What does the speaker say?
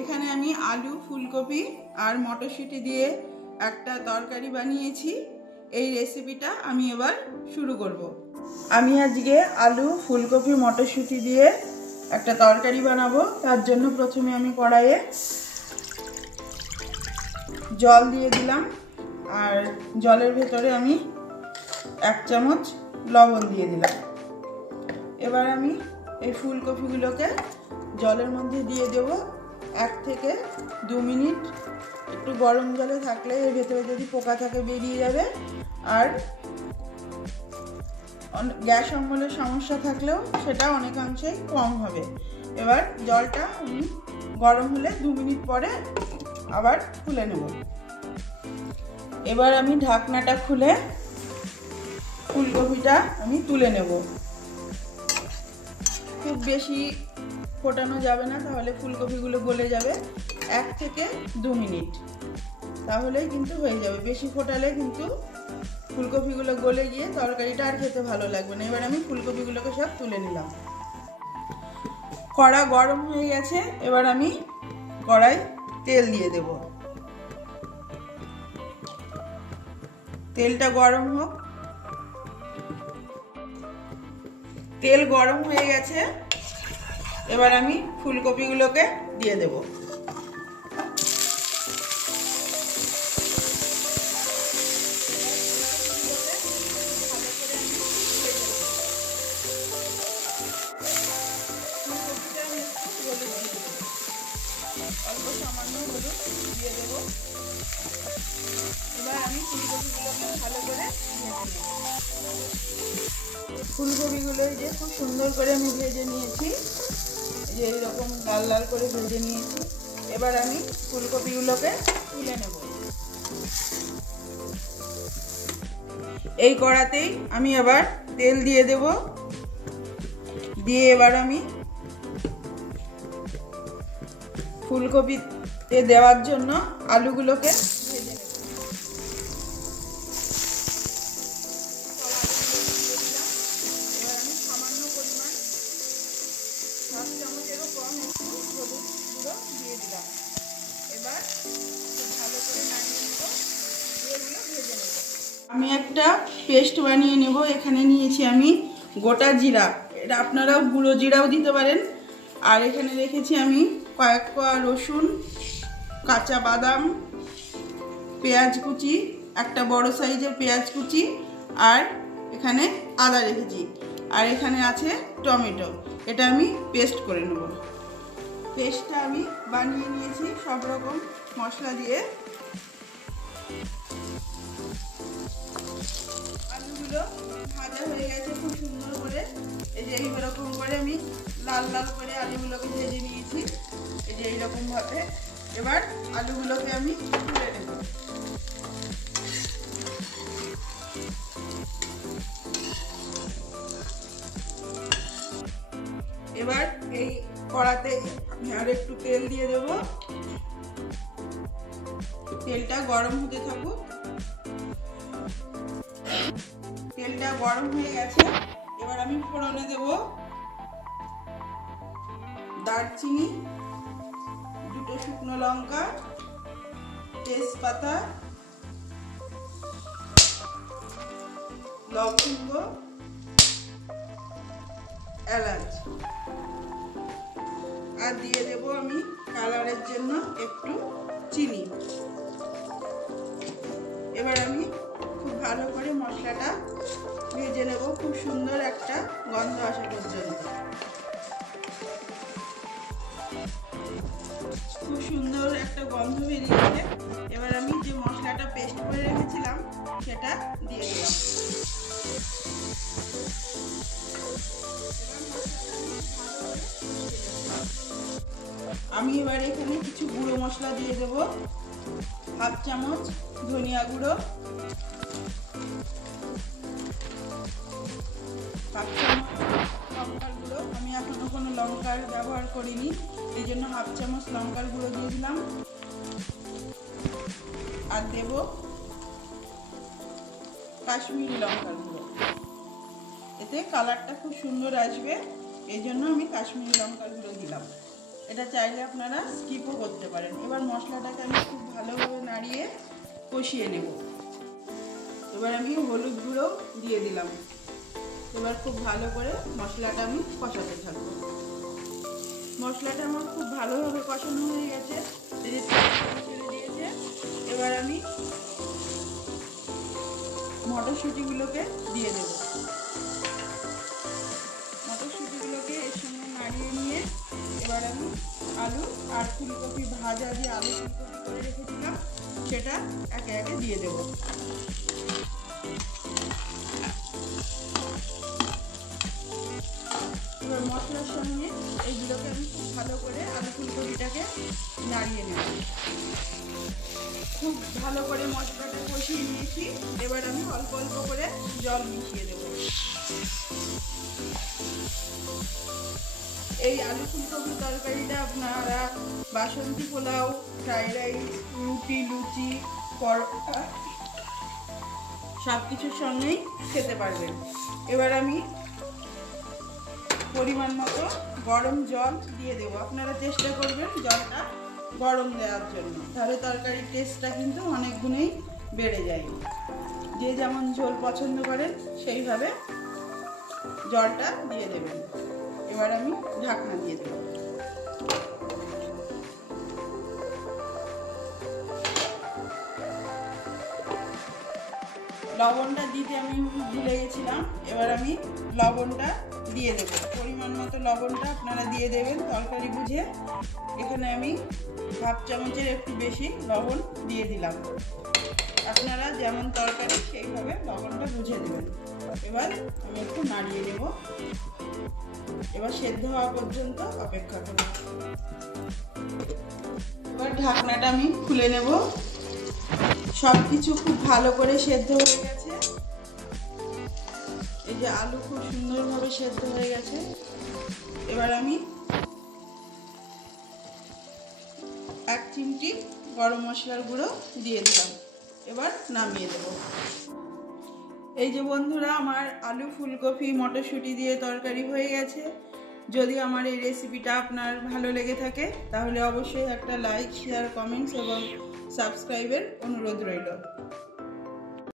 এখানে আমি আলু ফুলকপি আর মটরশুঁটি দিয়ে একটা তরকারি বানিয়েছি। এই রেসিপিটা আমি এবার শুরু করব। আমি আজকে আলু ফুলকপি মটরশুঁটি দিয়ে একটা তরকারি বানাবো। তার জন্য প্রথমে আমি কড়াইয়ে জল দিয়ে দিলাম আর জলের ভেতরে আমি 1 চামচ লবণ দিয়ে দিলাম। এবার আমি এই ফুলকপিগুলোকে জলের মধ্যে দিয়ে দেব। 1 থেকে 2 মিনিট একটু গরম জলে থাকলে এর ভেতরে যদি পোকা থাকে বেরিয়ে যাবে, আর গ্যাস অম্বলের সমস্যা থাকলেও সেটা অনেকাংশেই কম হবে। এবার জলটা আমি গরম হলে 2 মিনিট পরে আবার খুলে নেব। এবার আমি ঢাকনাটা খুলে ফুলকপিটা আমি তুলে নেব। খুব বেশি ফোটানো যাবে না, তাহলে ফুলকপিগুলো গলে যাবে। 1 থেকে 2 মিনিট তাহলেই কিন্তু হয়ে যাবে। বেশি ফোটালে কিন্তু ফুলকপিগুলো গলে গিয়ে তরকারিটা আর খেতে ভালো লাগবে না। এবার আমি ফুলকপিগুলোকে সব তুলে নিলাম। কড়া গরম হয়ে গেছে। এবার আমি কড়াই তেল দিয়ে দেব। তেলটা গরম হোক। তেল গরম হয়ে গেছে। এবার আমি ফুলকপিগুলোকে দিয়ে দেব। অল্প সামান্য হলুদ দিয়ে দেব। এবার আমি ফুলকপিগুলোকে ভালো করে ভেজে নেব। ফুলকপিগুলো যে খুব সুন্দর করে আমি ভেজে নিয়েছি, যে এইরকম লাল লাল করে ভেজে নিয়েছি। এবার আমি ফুলকপিগুলোকে তুলে নেব। এই কড়াতেই আমি আবার তেল দিয়ে দেব। দিয়ে এবার আমি ফুলকপিতে দেওয়ার জন্য আলুগুলোকে ভেজে নেব। এবার আমি সামান্য পরিমাণ 1 চামচেরও কম একটু হলুদ গুঁড়ো দিয়ে দিলাম। এবার ভালো করে নাড়িয়ে নেব, এগুলো ভেজে নেব। আমি একটা পেস্ট বানিয়ে নেব। এখানে নিয়েছি আমি গোটা জিরা, এটা আপনারাও গুঁড়ো জিরাও দিতে পারেন। আর এখানে রেখেছি আমি কয়েক কোয়া রসুন, কাঁচা বাদাম, পেঁয়াজ কুচি, একটা বড় সাইজের পেঁয়াজ কুচি, আর এখানে আদা রেখেছি, আর এখানে আছে টমেটো। এটা আমি পেস্ট করে নেব। পেস্টটা আমি বানিয়ে নিয়েছি সব রকম মশলা দিয়ে। আলুগুলো ভাজা হয়ে গেছে খুব সুন্দর করে। এই যে এইরকম করে আমি লাল লাল করে আলুগুলোকে ভেজে নিয়েছি, এই যে এইরকম ভাবে। এবার আলুগুলোকে আমি তুলে নেব। এবার এই কড়াতে আমি আর একটু তেল দিয়ে দেব। তেলটা গরম হতে থাকুক। তেলটা গরম হয়ে গেছে। এবার আমি ফোড়নে দেব দারচিনি, 2টো শুকনো লঙ্কা, তেজপাতা, লবঙ্গ, এলাচ, আর দিয়ে দেব আমি কালারের জন্য একটু চিনি। এবার আমি খুব ভালো করে মশলাটা ভেজে নেব, খুব সুন্দর একটা গন্ধ আসা পর্যন্ত। খুব সুন্দর একটা গন্ধ বেরিয়েছে। এবার আমি যে মশলাটা পেস্ট করে রেখেছিলাম সেটা দিয়ে দিলাম। আমি এবার এখানে কিছু গুঁড়ো মশলা দিয়ে দেব। 1/2 চামচ ধনিয়া গুঁড়ো, 1/2 চামচ লঙ্কার গুঁড়ো। আমি এখনো কোনো লঙ্কার ব্যবহার করিনি, এই জন্য 1/2 চামচ লঙ্কার গুঁড়ো দিয়ে দিলাম। আর দেব কাশ্মীরি লঙ্কার গুঁড়ো। এতে কালারটা খুব সুন্দর আসবে, এই জন্য আমি কাশ্মীরি লঙ্কার গুঁড়ো দিলাম। এটা চাইলে আপনারা স্কিপও করতে পারেন। এবার মশলাটাকে আমি খুব ভালোভাবে নাড়িয়ে কষিয়ে নেব। এবার আমি হলুদ গুঁড়ো দিয়ে দিলাম। এবার খুব ভালো করে মশলাটা আমি কষাতে থাকবো। মশলাটা আমার খুব ভালোভাবে কষানো হয়ে গেছে, ছেড়ে দিয়েছে। এবার আমি মটরশুঁটিগুলোকে দিয়ে দেব। মটরশুঁটিগুলোকে এর সঙ্গে নাড়িয়ে নিয়ে এবার আমি আলু আর ফুলকপি ভাজা যে আলু ফুলকপি করে রেখেছিলাম সেটা একে একে দিয়ে দেব। এবার মশলার সঙ্গে এইগুলোকে আমি খুব ভালো করে আলু ফুলকপিটাকে নাড়িয়ে নেব। খুব ভালো করে মশলাটা কষিয়ে নিয়েছি। এবার আমি অল্প অল্প করে জল মিশিয়ে দেব। এই আলু ফুলকপি তরকারিটা আপনারা বাসন্তী পোলাও, ফ্রাইড রাইস, রুটি, লুচি, পরোটা সব কিছুর সঙ্গেই খেতে পারবেন। এবার আমি পরিমাণ মতো গরম জল দিয়ে দেবো। আপনারা চেষ্টা করবেন জলটা গরম দেওয়ার জন্য, তাহলে তরকারির টেস্টটা কিন্তু অনেক গুণেই বেড়ে যায়। যে যেমন ঝোল পছন্দ করেন সেইভাবে জলটা দিয়ে দেবেন। এবার আমি ঢাকনা দিয়ে দেব। লবণটা দিতে আমি ভুলে গেছিলাম। এবার আমি লবণটা দিয়ে দেব। পরিমাণ মতো লবণটা আপনারা দিয়ে দেবেন তরকারি বুঝে। এখানে আমি হাফ চামচের একটু বেশি লবণ দিয়ে দিলাম। আপনারা যেমন তরকারি সেইভাবে লবণটা বুঝে দেবেন। এবার আমি একটু নাড়িয়ে নেব। এবার সেদ্ধ হওয়া পর্যন্ত অপেক্ষা করব। এবার ঢাকনাটা আমি খুলে নেব। সব কিছু খুব ভালো করে সেদ্ধ হয়ে গেছে। এই যে আলু খুব সুন্দরভাবে সেদ্ধ হয়ে গেছে। এবার আমি 1 চিমটি গরম মশলার গুঁড়ো দিয়ে দিলাম। এবার নামিয়ে দেব। এই যে বন্ধুরা, আমার আলু ফুলকপি মটরশুঁটি দিয়ে তরকারি হয়ে গেছে। যদি আমার এই রেসিপিটা আপনার ভালো লেগে থাকে তাহলে অবশ্যই একটা লাইক, শেয়ার, কমেন্টস এবং সাবস্ক্রাইবের অনুরোধ রইল।